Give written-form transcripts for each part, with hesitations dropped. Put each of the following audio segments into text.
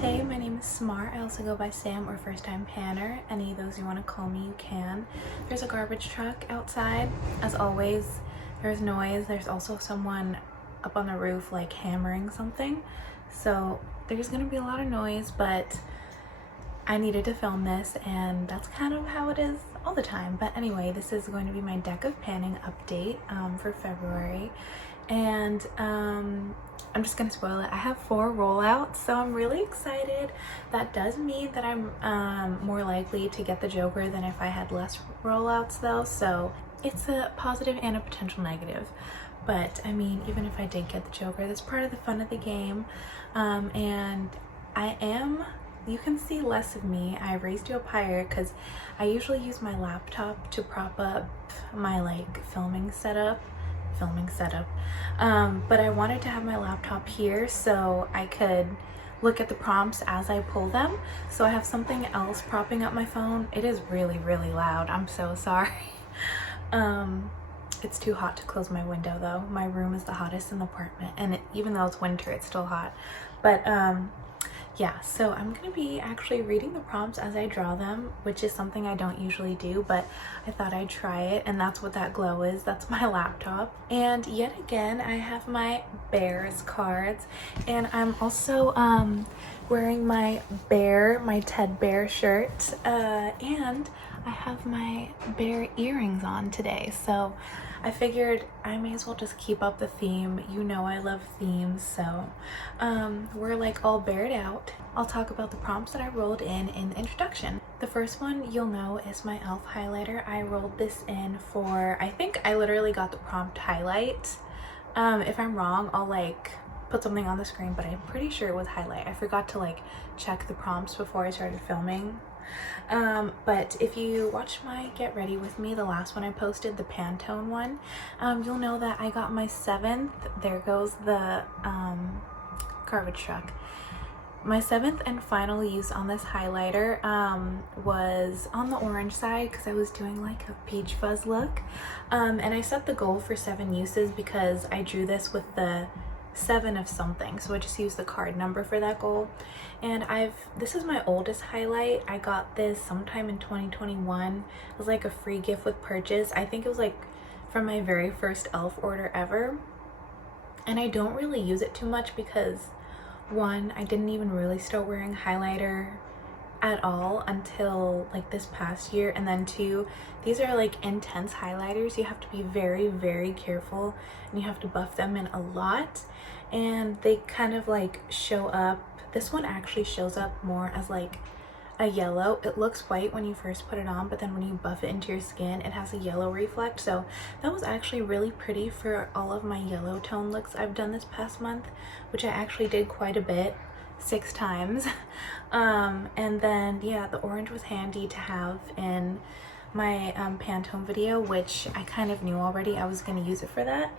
Hey, my name is Smart. I also go by Sam or First Time Panner. Any of those you want to call me, you can. There's a garbage truck outside. As always, there's noise. There's also someone up on the roof like hammering something. So there's going to be a lot of noise, but I needed to film this and that's kind of how it is all the time. But anyway, this is going to be my deck of panning update for February. And I'm just gonna spoil it. I have 4 rollouts, so I'm really excited. That does mean that I'm more likely to get the Joker than if I had less rollouts though, so it's a positive and a potential negative. But I mean, even if I did get the Joker, that's part of the fun of the game. And you can see less of me. I raised you up higher because I usually use my laptop to prop up my filming setup. But I wanted to have my laptop here so I could look at the prompts as I pull them. So I have something else propping up my phone. It is really, really loud. I'm so sorry. It's too hot to close my window though. My room is the hottest in the apartment, and even though it's winter, it's still hot. But yeah, so I'm gonna be actually reading the prompts as I draw them, which is something I don't usually do, but I thought I'd try it, and that's what that glow is. That's my laptop. And yet again, I have my Bears cards, and I'm also wearing my Ted Bear shirt, and I have my bear earrings on today, so I figured I may as well just keep up the theme. You know I love themes, so we're all bared out. I'll talk about the prompts that I rolled in the introduction. The first one you'll know is my e.l.f. highlighter. I rolled this in for, I think I literally got the prompt highlight. If I'm wrong, I'll put something on the screen, but I'm pretty sure it was highlight. I forgot to check the prompts before I started filming. But if you watch my Get Ready With Me, the last one I posted, the Pantone one, you'll know that I got my 7th, there goes the garbage truck. My 7th and final use on this highlighter was on the orange side because I was doing a peach fuzz look. And I set the goal for 7 uses because I drew this with the 7 of something, so I just used the card number for that goal. And this is my oldest highlight. I got this sometime in 2021. It was a free gift with purchase. I think it was from my very first e.l.f. order ever, and I don't really use it too much because 1, I didn't even really start wearing highlighter at all until this past year, and then 2, these are intense highlighters. You have to be very, very careful, and you have to buff them in a lot, and they kind of show up. This one actually shows up more as a yellow. It looks white when you first put it on, but then when you buff it into your skin, it has a yellow reflect. So that was actually really pretty for all of my yellow tone looks I've done this past month, which I actually did quite a bit, 6 times. And then yeah, the orange was handy to have in my Pantone video, which I kind of knew already I was going to use it for that.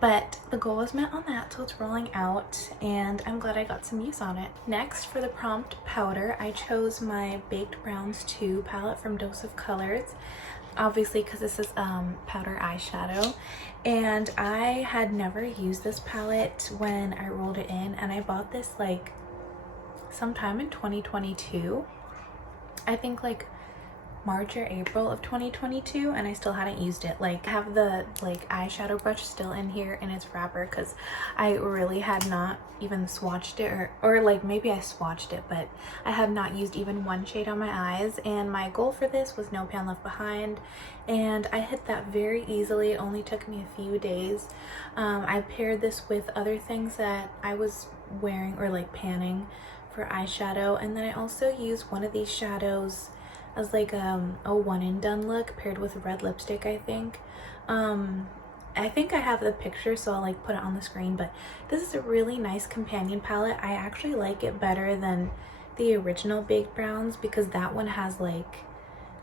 But the goal was met on that, so it's rolling out, and I'm glad I got some use on it. Next, for the prompt powder, I chose my Baked Browns 2 palette from Dose of Colors, obviously because this is powder eyeshadow, and I had never used this palette when I rolled it in, and I bought this sometime in 2022, I think March or April of 2022, and I still hadn't used it. I have the eyeshadow brush still in here in its wrapper because I really had not even swatched it, or maybe I swatched it, but I had not used even one shade on my eyes. And my goal for this was no pan left behind, and I hit that very easily. It only took me a few days. I paired this with other things that I was wearing or panning for eyeshadow, and then I also used one of these shadows as a one and done look paired with red lipstick, I think. I think I have the picture, so I'll put it on the screen, but this is a really nice companion palette. I actually like it better than the original Baked Browns because that one has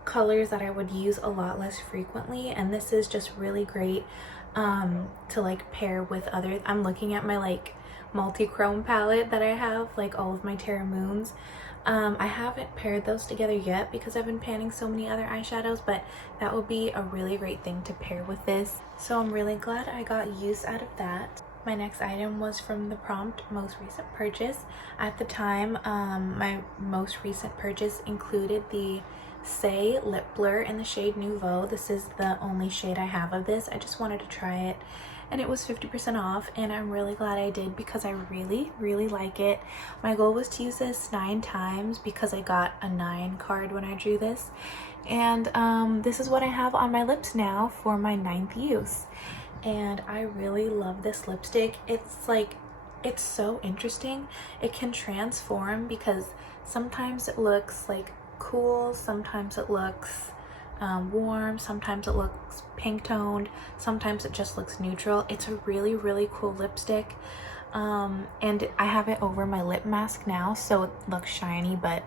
colors that I would use a lot less frequently, and this is just really great to pair with other. I'm looking at my multi-chrome palette that I have, all of my Terra Moons. I haven't paired those together yet because I've been panning so many other eyeshadows, but that would be a really great thing to pair with this. So I'm really glad I got use out of that. My next item was from the prompt most recent purchase. At the time, my most recent purchase included the Say Lip Blur in the shade Nouveau. This is the only shade I have of this. I just wanted to try it, and it was 50% off, and I'm really glad I did because I really, really like it. My goal was to use this 9 times because I got a 9 card when I drew this, and this is what I have on my lips now for my 9th use. And I really love this lipstick. It's so interesting. It can transform because sometimes it looks like cool, sometimes it looks warm, sometimes it looks pink toned, sometimes it just looks neutral. It's a really, really cool lipstick. And I have it over my lip mask now, so it looks shiny, but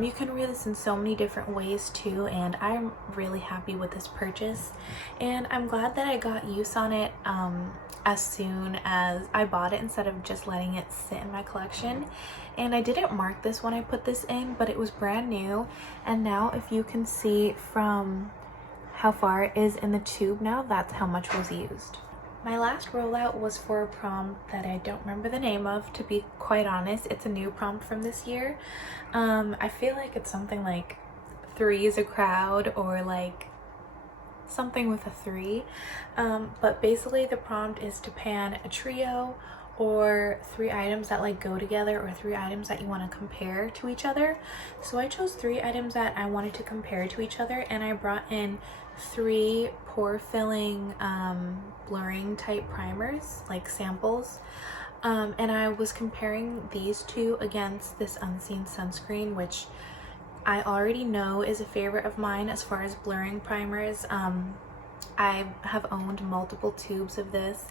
you can wear this in so many different ways too, and I'm really happy with this purchase, and I'm glad that I got use on it as soon as I bought it instead of just letting it sit in my collection. And I didn't mark this when I put this in, but it was brand new, and now if you can see from how far it is in the tube now, that's how much was used. My last rollout was for a prompt that I don't remember the name of, to be quite honest. It's a new prompt from this year. I feel like it's something like 3 is a crowd, or like something with a 3. But basically the prompt is to pan a trio or 3 items that like go together, or 3 items that you want to compare to each other. So I chose 3 items that I wanted to compare to each other, and I brought in 3 pore filling blurring type primers, like samples, and I was comparing these 2 against this Unseen sunscreen, which I already know is a favorite of mine as far as blurring primers. I have owned multiple tubes of this,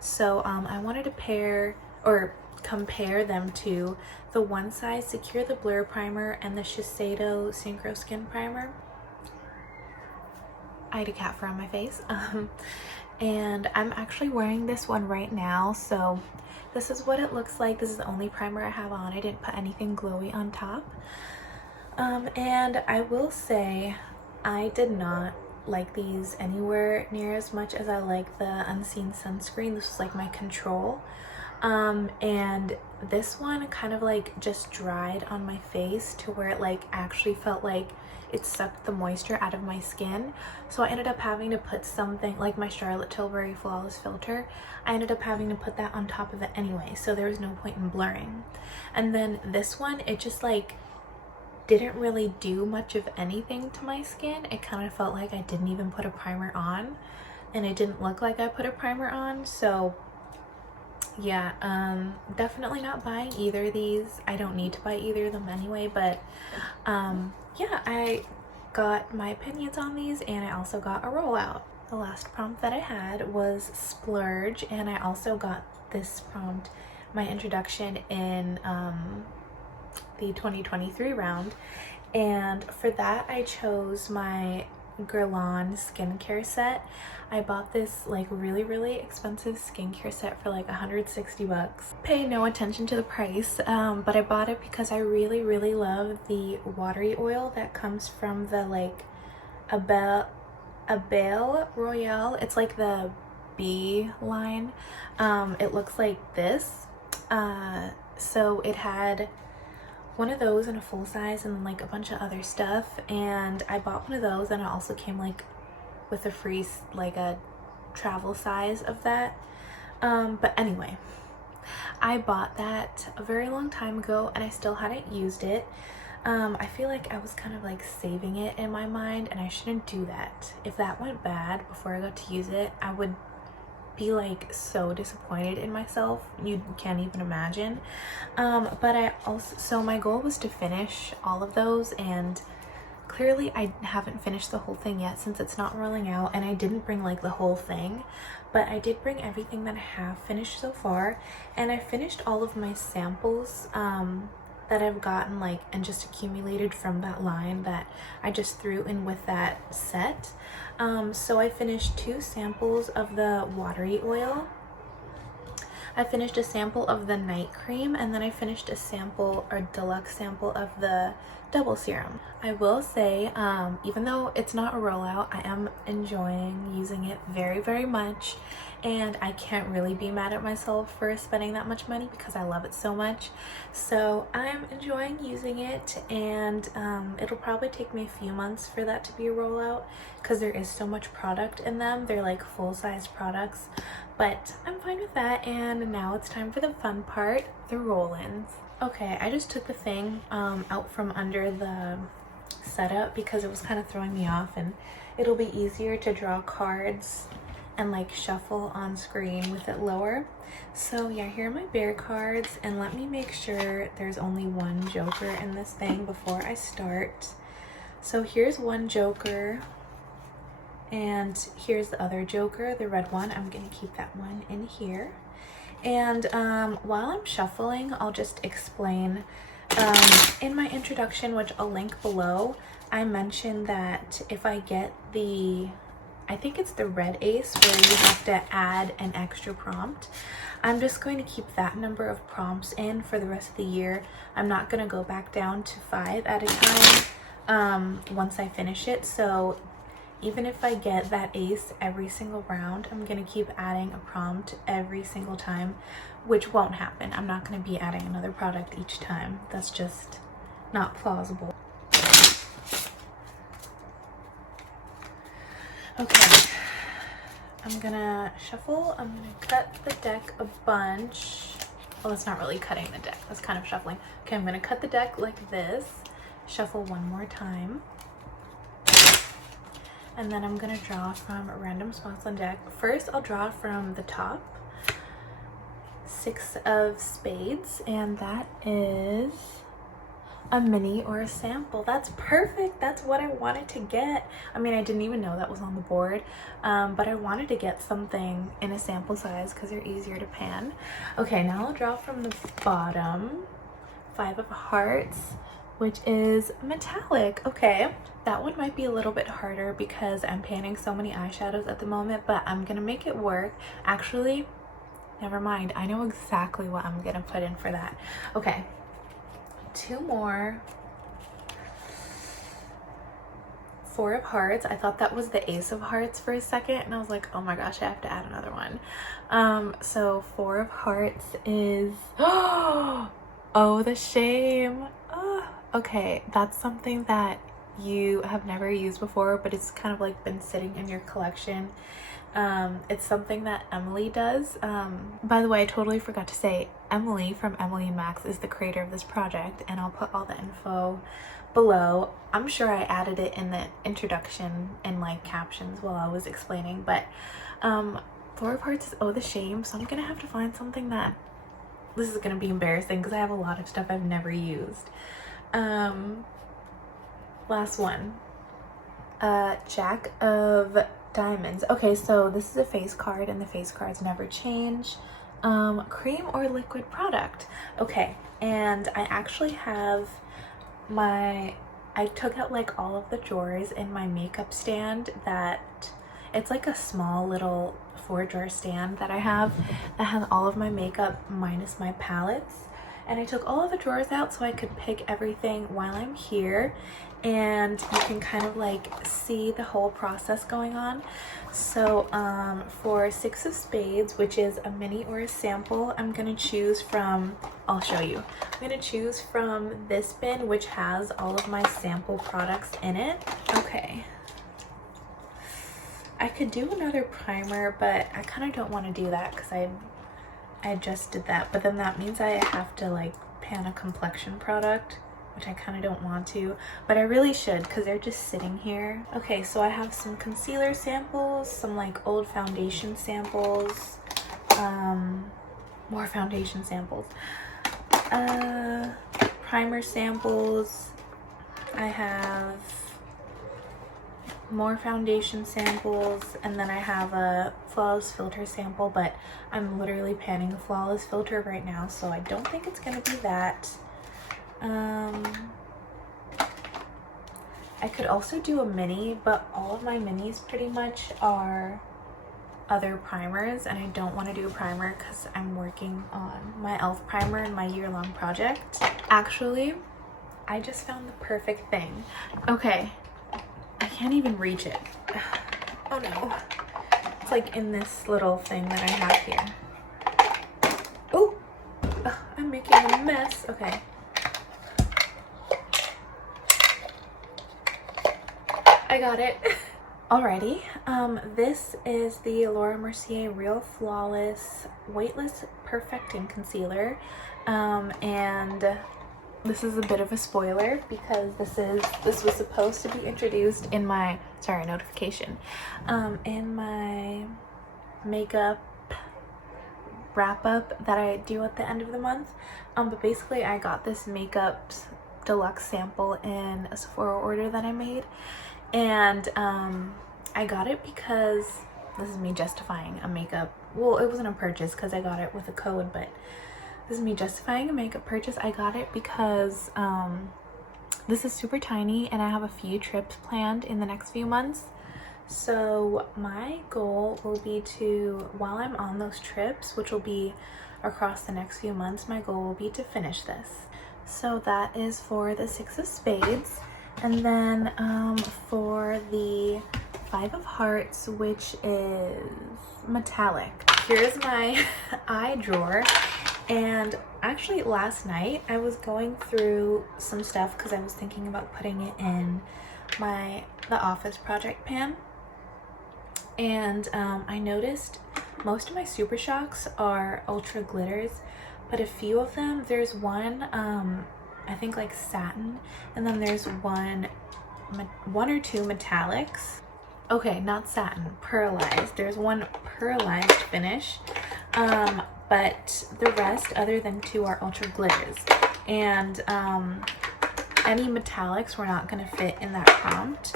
so I wanted to compare them to the One Size Secure the Blur Primer and the Shiseido Synchro Skin Primer. I had a cat fur on my face. And I'm actually wearing this one right now, so this is what it looks like. This is the only primer I have on. I didn't put anything glowy on top. And I will say I did not like these anywhere near as much as I like the Unseen sunscreen. This was like my control. And this one kind of like just dried on my face to where it like actually felt like it sucked the moisture out of my skin. So I ended up having to put something like my Charlotte Tilbury Flawless Filter. I ended up having to put that on top of it anyway, so there was no point in blurring. And then this one, it just like didn't really do much of anything to my skin. It kind of felt like I didn't even put a primer on, and it didn't look like I put a primer on. So yeah, definitely not buying either of these. I don't need to buy either of them anyway, but yeah, I got my opinions on these, and I also got a rollout. The last prompt that I had was Splurge, and I also got this prompt, my introduction, in the 2023 round, and for that I chose my Guerlain skincare set. I bought this like really expensive skincare set for like 160 bucks. Pay no attention to the price, but I bought it because I really love the watery oil that comes from the like Abel Royale. It's like the B line. It looks like this. So it had one of those in a full size and like a bunch of other stuff, and I bought one of those, and it also came like with a free like a travel size of that. But anyway, I bought that a very long time ago, and I still hadn't used it. I feel like I was kind of like saving it in my mind, and I shouldn't do that. If that went bad before I got to use it, I would be like so disappointed in myself. You can't even imagine. But so my goal was to finish all of those, and clearly I haven't finished the whole thing yet since it's not rolling out, and I didn't bring like the whole thing, but I did bring everything that I have finished so far. And I finished all of my samples that I've gotten like and just accumulated from that line that I just threw in with that set. So I finished 2 samples of the watery oil. I finished a sample of the night cream, and then I finished a sample or deluxe sample of the double serum. I will say, even though it's not a rollout, I am enjoying using it very much, and I can't really be mad at myself for spending that much money because I love it so much. So I'm enjoying using it, and it'll probably take me a few months for that to be a rollout because there is so much product in them. They're like full-size products, but I'm fine with that. And now it's time for the fun part, the roll-ins. Okay, I just took the thing out from under the setup because it was kind of throwing me off, and it'll be easier to draw cards and like shuffle on screen with it lower. So yeah, here are my bear cards, and let me make sure there's only one joker in this thing before I start. So here's one joker, and here's the other joker, the red one. I'm gonna keep that one in here. And while I'm shuffling, I'll just explain. In my introduction, which I'll link below, I mentioned that if I get I think it's the red ace where you have to add an extra prompt, I'm just going to keep that number of prompts in for the rest of the year. I'm not going to go back down to 5 at a time once I finish it. So even if I get that ace every single round, I'm going to keep adding a prompt every single time, which won't happen. I'm not going to be adding another product each time. That's just not plausible. Okay, I'm gonna shuffle. I'm gonna cut the deck a bunch. Well, that's not really cutting the deck. That's kind of shuffling. Okay, I'm gonna cut the deck like this, shuffle one more time, and then I'm gonna draw from random spots on deck. First, I'll draw from the top, 6 of spades, and that is a mini or a sample. That's perfect. That's what I wanted to get. I mean, I didn't even know that was on the board, but I wanted to get something in a sample size because they're easier to pan. Okay, now I'll draw from the bottom, 5 of hearts, which is metallic. Okay, that one might be a little bit harder because I'm panning so many eyeshadows at the moment, but I'm gonna make it work. Actually, never mind. I know exactly what I'm gonna put in for that. Okay, 2 more. 4 of hearts. I thought that was the ace of hearts for a second, and I was like, oh my gosh, I have to add another one. So 4 of hearts is oh, the shame. Okay, that's something that you have never used before, but it's kind of like been sitting in your collection. It's something that Emily does. By the way, I totally forgot to say, Emily from Emily and Max is the creator of this project, and I'll put all the info below. I'm sure I added it in the introduction and like captions while I was explaining, but 4 of hearts is oh the shame, so I'm gonna have to find something that, this is gonna be embarrassing because I have a lot of stuff I've never used. Last one, Jack of diamonds. Okay, so this is a face card, and the face cards never change. Cream or liquid product. Okay, and I actually have I took out like all of the drawers in my makeup stand. That it's like a small little 4-drawer stand that I have that has all of my makeup minus my palettes, and I took all of the drawers out so I could pick everything while I'm here, and you can kind of like see the whole process going on. So for 6 of spades, which is a mini or a sample, I'm gonna choose from, I'll show you. I'm gonna choose from this bin, which has all of my sample products in it. Okay, I could do another primer, but I kind of don't want to do that because I just did that, but then that means I have to like pan a complexion product, which I kind of don't want to, but I really should because they're just sitting here. Okay, so I have some concealer samples, some like old foundation samples, more foundation samples, primer samples. I have more foundation samples, and then I have a flawless filter sample, but I'm literally panning a flawless filter right now, so I don't think it's gonna be that. I could also do a mini, but all of my minis pretty much are other primers, and I don't want to do a primer because I'm working on my e.l.f. primer in my year-long project. Actually, I just found the perfect thing. Okay, I can't even reach it. Oh no. It's like in this little thing that I have here. Oh, I'm making a mess. Okay. I got it. Alrighty, this is the Laura Mercier Real Flawless Weightless Perfecting Concealer, and this is a bit of a spoiler because this was supposed to be introduced in my notification, in my makeup wrap up that I do at the end of the month. But basically I got this makeup deluxe sample in a Sephora order that I made. And I got it because this is me justifying a makeup. Well, it wasn't a purchase because I got it with a code, but this is me justifying a makeup purchase. I got it because this is super tiny and I have a few trips planned in the next few months. So my goal will be to, while I'm on those trips, which will be across the next few months, my goal will be to finish this. So that is for the 6 of Spades. And then for the 5 of Hearts, which is metallic. Here's my eye drawer. And actually last night I was going through some stuff because I was thinking about putting it in the office project pan. And I noticed most of my Super Shocks are ultra glitters, but a few of them, there's one I think like satin, and then there's one or two metallics. Okay, not satin, pearlized. There's one pearlized finish, but the rest, other than 2, are ultra glitters. And any metallics were not gonna fit in that prompt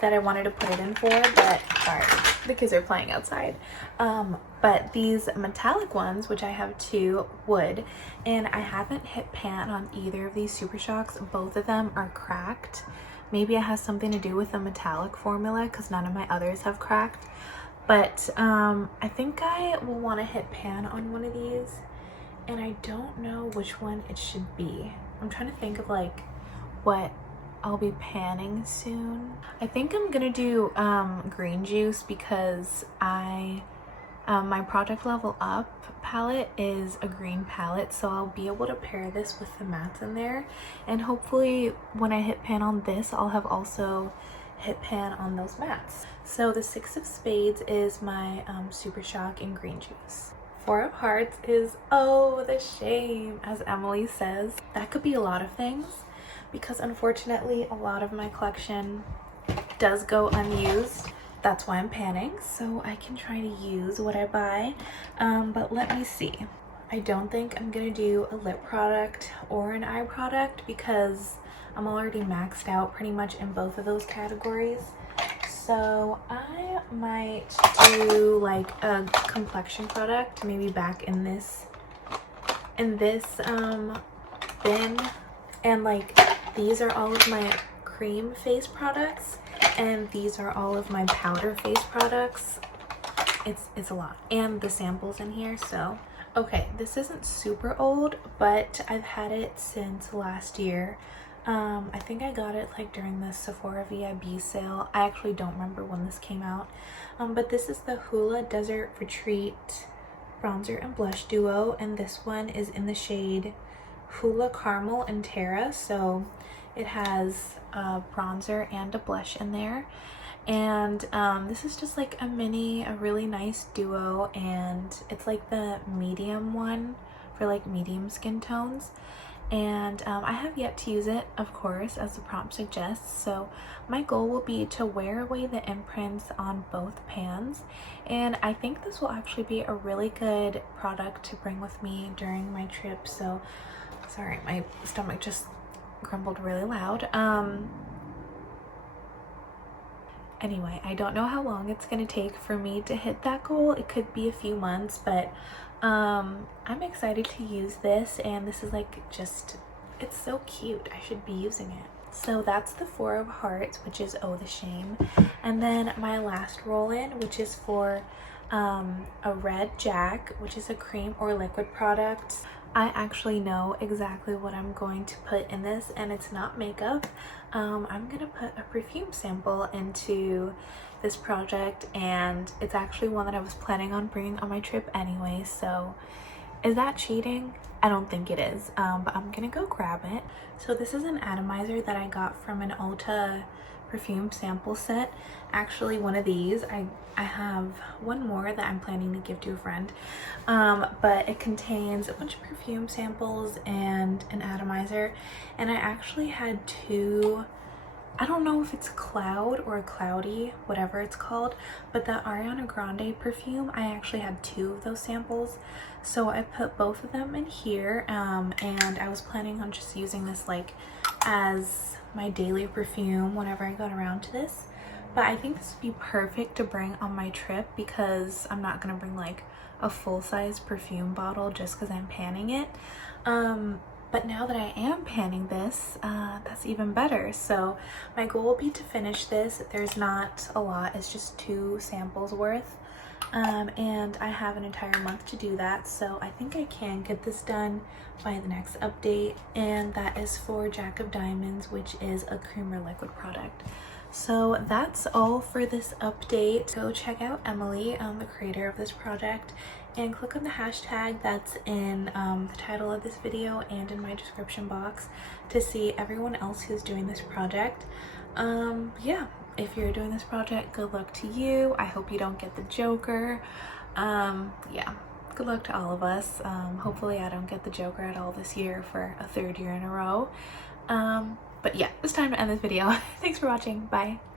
that I wanted to put it in for, but sorry, the kids are playing outside. But these metallic ones, which I have 2, would, and I haven't hit pan on either of these Super Shocks. Both of them are cracked. Maybe it has something to do with the metallic formula because none of my others have cracked. But I think I will want to hit pan on one of these, and I don't know which one it should be. I'm trying to think of like what I'll be panning soon. I think I'm gonna do green juice because my Project Level Up palette is a green palette, so I'll be able to pair this with the mattes in there, and hopefully when I hit pan on this, I'll have also hit pan on those mattes. So the 6 of Spades is my Super Shock in green juice. 4 of Hearts is, oh, the shame, as Emily says. That could be a lot of things, because unfortunately a lot of my collection does go unused. That's why I'm panning, so I can try to use what I buy. But let me see. I don't think I'm gonna do a lip product or an eye product because I'm already maxed out pretty much in both of those categories. So I might do like a complexion product, maybe back in this bin. And like, these are all of my cream face products, and these are all of my powder face products. It's a lot, and the samples in here. So okay, this isn't super old, but I've had it since last year. I think I got it like during the Sephora VIB sale. I actually don't remember when this came out, but this is the Hoola Desert Retreat bronzer and blush duo, and this one is in the shade Hoola Caramel and Terra. So it has a bronzer and a blush in there, and this is just like a really nice duo, and it's like the medium one for like medium skin tones. And I have yet to use it, of course, as the prompt suggests, so my goal will be to wear away the imprints on both pans, and I think this will actually be a really good product to bring with me during my trip. So sorry, my stomach just grumbled really loud. Anyway, I don't know how long it's gonna take for me to hit that goal. It could be a few months, but I'm excited to use this, and this is like just, it's so cute. I should be using it. So that's the 4 of Hearts, which is Oh the Shame. And then my last roll-in, which is for a Red Jack, which is a cream or liquid product. I actually know exactly what I'm going to put in this, and it's not makeup. I'm gonna put a perfume sample into this project, and it's actually one that I was planning on bringing on my trip anyway, so is that cheating? I don't think it is, but I'm gonna go grab it. So this is an atomizer that I got from an Ulta perfume sample set. Actually, one of these, I have one more that I'm planning to give to a friend, but it contains a bunch of perfume samples and an atomizer, and I actually had two. I don't know if it's Cloud or Cloudy, whatever it's called, but the Ariana Grande perfume, I actually had two of those samples. So I put both of them in here, and I was planning on just using this like as my daily perfume whenever I got around to this. But I think this would be perfect to bring on my trip because I'm not gonna bring like a full-size perfume bottle just because I'm panning it. But now that I am panning this, that's even better. So my goal will be to finish this. There's not a lot, it's just 2 samples worth. And I have an entire month to do that. So I think I can get this done by the next update. And that is for Jack of Diamonds, which is a creamer liquid product. So that's all for this update. Go check out Emily, the creator of this project, and click on the hashtag that's in the title of this video and in my description box to see everyone else who's doing this project. Yeah, if you're doing this project, good luck to you. I hope you don't get the Joker. Yeah, good luck to all of us. Hopefully I don't get the Joker at all this year for a 3rd year in a row. But yeah, it's time to end this video. Thanks for watching. Bye.